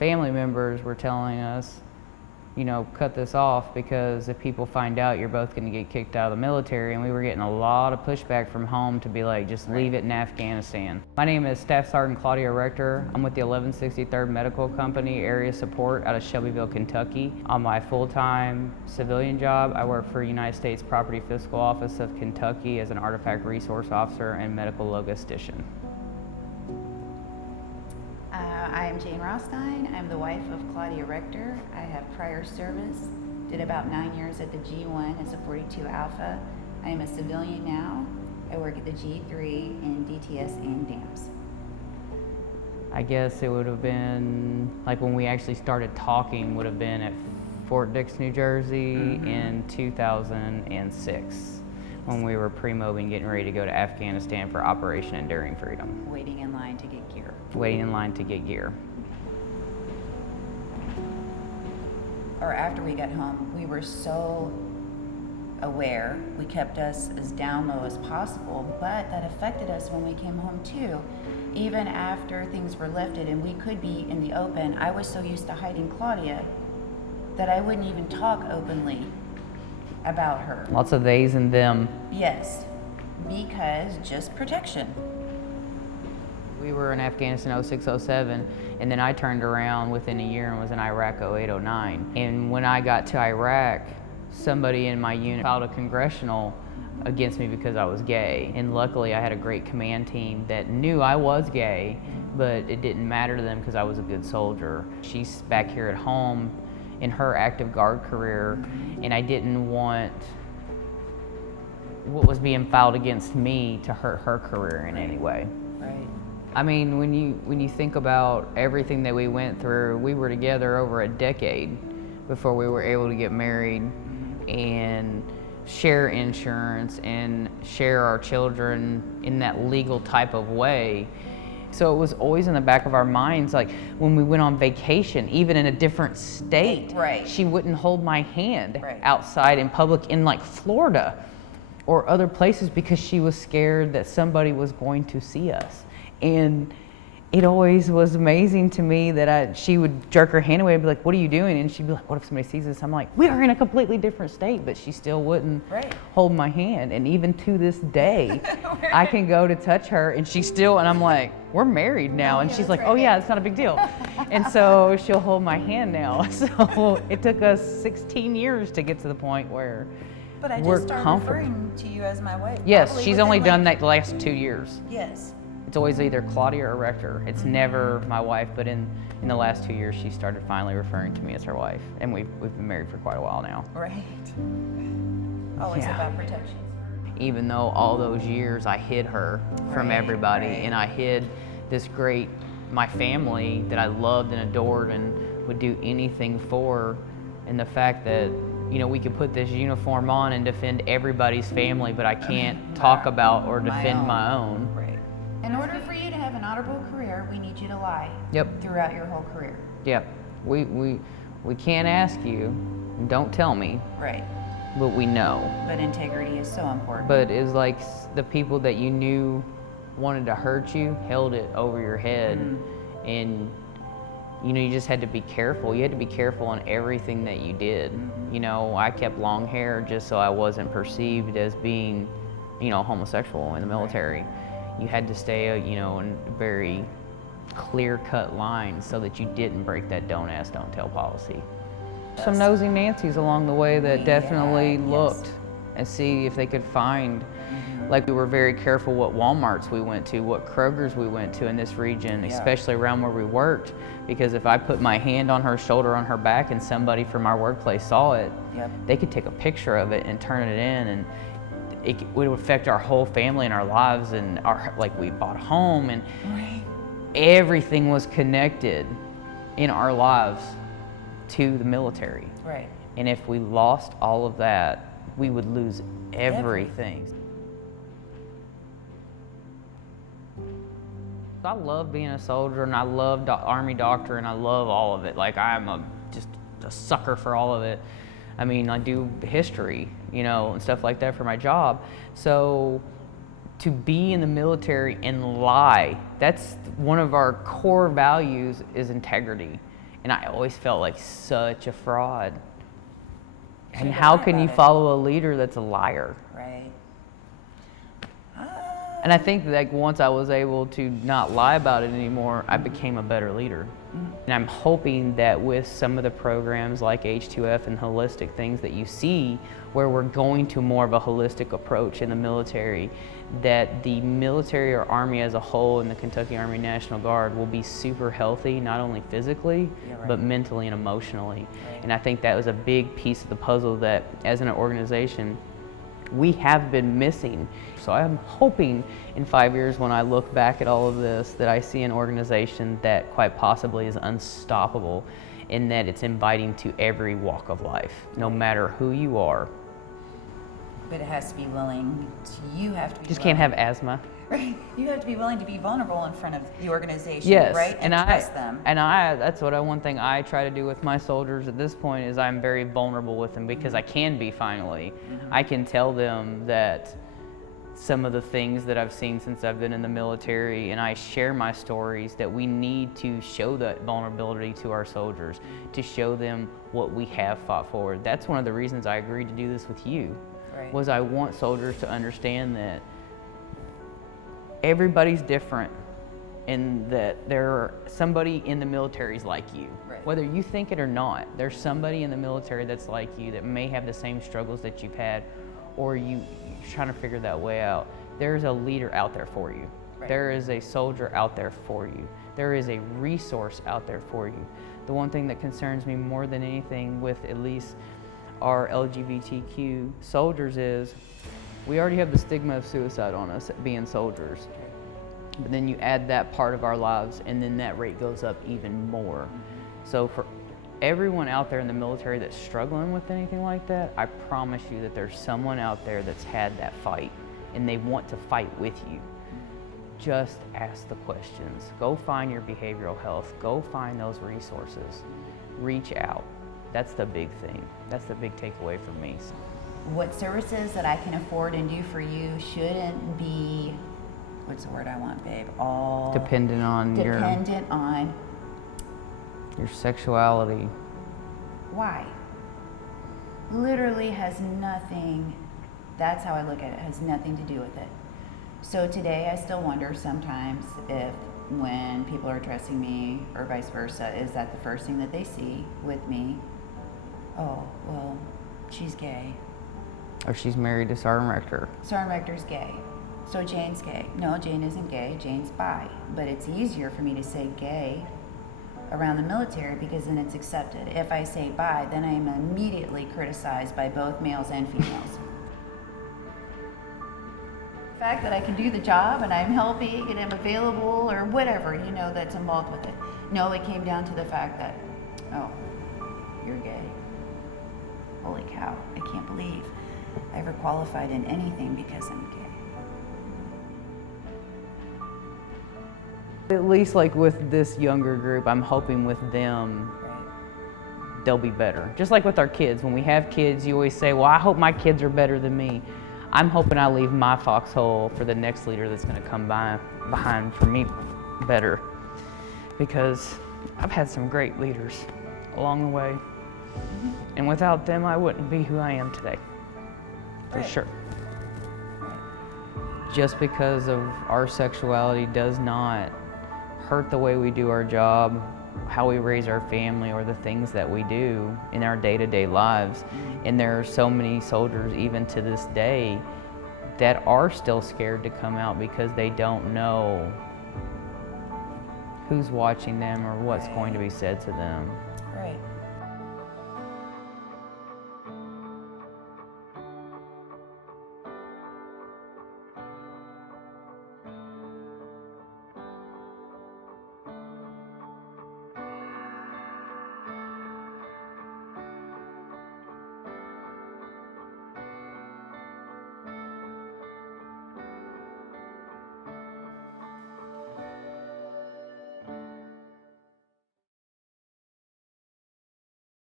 Family members were telling us, cut this off because if people find out, you're both going to get kicked out of the military. And we were getting a lot of pushback from home to be like, just leave it in Afghanistan. My name is Staff Sergeant Claudia Rector. I'm with the 1163rd Medical Company Area Support out of Shelbyville, Kentucky. On my full-time civilian job, I work for United States Property Fiscal Office of Kentucky as an Artifact Resource Officer and Medical Logistician. I am Jane Rothstein. I'm the wife of Claudia Rector. I have prior service, did about 9 years at the G1 as a 42 Alpha. I am a civilian now. I work at the G3 in DTS and DAMS. I guess it would have been, like when we actually started talking, would have been at Fort Dix, New Jersey in 2006. When we were pre-mobbing, getting ready to go to Afghanistan for Operation Enduring Freedom. Waiting in line to get gear. Waiting in line to get gear. Or after we got home, we were so aware. We kept us as down low as possible, but that affected us when we came home too. Even after things were lifted and we could be in the open, I was so used to hiding Claudia that I wouldn't even talk openly about her. Lots of theys and them. Yes, because just protection. We were in Afghanistan 06-07, and then I turned around within a year and was in Iraq 08-09. And when I got to Iraq, somebody in my unit filed a congressional against me because I was gay. And luckily I had a great command team that knew I was gay, but it didn't matter to them because I was a good soldier. She's back here at home in her active guard career, and I didn't want what was being filed against me to hurt her career in any way. Right. I mean, when you think about everything that we went through, we were together over a decade before we were able to get married and share insurance and share our children in that legal type of way. So it was always in the back of our minds, like when we went on vacation, even in a different state, Right. She wouldn't hold my hand Right. outside in public in like Florida or other places because she was scared that somebody was going to see us. And it always was amazing to me that she would jerk her hand away and be like, "What are you doing?" And she'd be like, "What if somebody sees us?" I'm like, "We are in a completely different state," but she still wouldn't hold my hand. And even to this day, I can go to touch her and she's still, and I'm like, "We're married now." And she's like, "Oh yeah, it's not a big deal." And so she'll hold my hand now. So it took us 16 years to get to the point where But I we're just started comfortable. referring to you as my wife. Yes, Probably she's within, only like, done that the last 2 years. Yes. It's always either Claudia or Rector. It's never my wife, but in the last 2 years, she started finally referring to me as her wife. And we've been married for quite a while now. Right. Always Yeah. about protection. Even though all those years I hid her from everybody, and I hid my family that I loved and adored and would do anything for, and the fact that, we could put this uniform on and defend everybody's family, but I can't talk about or defend my own. Right. In order for you to have an honorable career, we need you to lie. Yep. Throughout your whole career. Yep. We can't ask you, don't tell me, Right. but we know. But integrity is so important. But it's like the people that you knew wanted to hurt you held it over your head, and you just had to be careful. You had to be careful on everything that you did. I kept long hair just so I wasn't perceived as being, homosexual in the military. You had to stay, in very clear-cut lines so that you didn't break that don't ask, don't tell policy. Some nosy Nancy's along the way that definitely looked and see if they could find. Like, we were very careful what Walmarts we went to, what Kroger's we went to in this region, especially around where we worked, because if I put my hand on her shoulder, on her back, and somebody from our workplace saw it, they could take a picture of it and turn it in, and it would affect our whole family and our lives, and we bought a home, and everything was connected in our lives to the military. Right. And if we lost all of that, we would lose everything. I love being a soldier, and I love Army doctor, and I love all of it. Like, I'm just a sucker for all of it. I mean, I do history, and stuff like that for my job. So to be in the military and lie, that's one of our core values, is integrity. And I always felt like such a fraud. And Should've how lied can you about it. follow a leader that's a liar? Right. And I think like once I was able to not lie about it anymore, I became a better leader. And I'm hoping that with some of the programs like H2F and holistic things that you see, where we're going to more of a holistic approach in the military, that the military or Army as a whole and the Kentucky Army National Guard will be super healthy, not only physically, You're right. but mentally and emotionally. Right. And I think that was a big piece of the puzzle that as an organization, we have been missing. So I'm hoping in 5 years when I look back at all of this that I see an organization that quite possibly is unstoppable in that it's inviting to every walk of life, no matter who you are. But it has to be willing. You have to be. Just willing. can't have asthma. Right. You have to be willing to be vulnerable in front of the organization, Yes, right? And trust them. that's one thing I try to do with my soldiers at this point is I'm very vulnerable with them because I can be finally. I can tell them that some of the things that I've seen since I've been in the military, and I share my stories, that we need to show that vulnerability to our soldiers, to show them what we have fought for. That's one of the reasons I agreed to do this with you, Right. was I want soldiers to understand that everybody's different and that somebody in the military is like you. Right. Whether you think it or not, there's somebody in the military that's like you that may have the same struggles that you've had, or you're trying to figure that way out. There's a leader out there for you. Right. There is a soldier out there for you. There is a resource out there for you. The one thing that concerns me more than anything with at least our LGBTQ soldiers is we already have the stigma of suicide on us being soldiers. But then you add that part of our lives and then that rate goes up even more. So for everyone out there in the military that's struggling with anything like that, I promise you that there's someone out there that's had that fight and they want to fight with you. Just ask the questions. Go find your behavioral health. Go find those resources. Reach out. That's the big thing. That's the big takeaway for me. What services that I can afford and do for you shouldn't be, what's the word I want, babe? All Dependent on dependent on your sexuality. why. Literally has nothing, that's how I look at it, has nothing to do with it. So today I still wonder sometimes if when people are addressing me or vice versa, is that the first thing that they see with me? Oh, well, she's gay. Or she's married to Sergeant Rector. Sergeant Rector's gay. So Jane's gay. No, Jane isn't gay. Jane's bi. But it's easier for me to say gay around the military because then it's accepted. If I say bi, then I am immediately criticized by both males and females. The fact that I can do the job and I'm helping and I'm available or whatever, that's involved with it. No, it came down to the fact that, oh, you're gay. Holy cow, I can't believe I ever qualified in anything because I'm gay. At least like with this younger group, I'm hoping with them, Right. they'll be better. Just like with our kids. When we have kids, you always say, well, I hope my kids are better than me. I'm hoping I leave my foxhole for the next leader that's going to come behind for me better. Because I've had some great leaders along the way. And without them, I wouldn't be who I am today. For Right. sure. Right. Just because of our sexuality does not hurt the way we do our job, how we raise our family, or the things that we do in our day-to-day lives. And there are so many soldiers, even to this day, that are still scared to come out because they don't know who's watching them or what's going to be said to them. Right.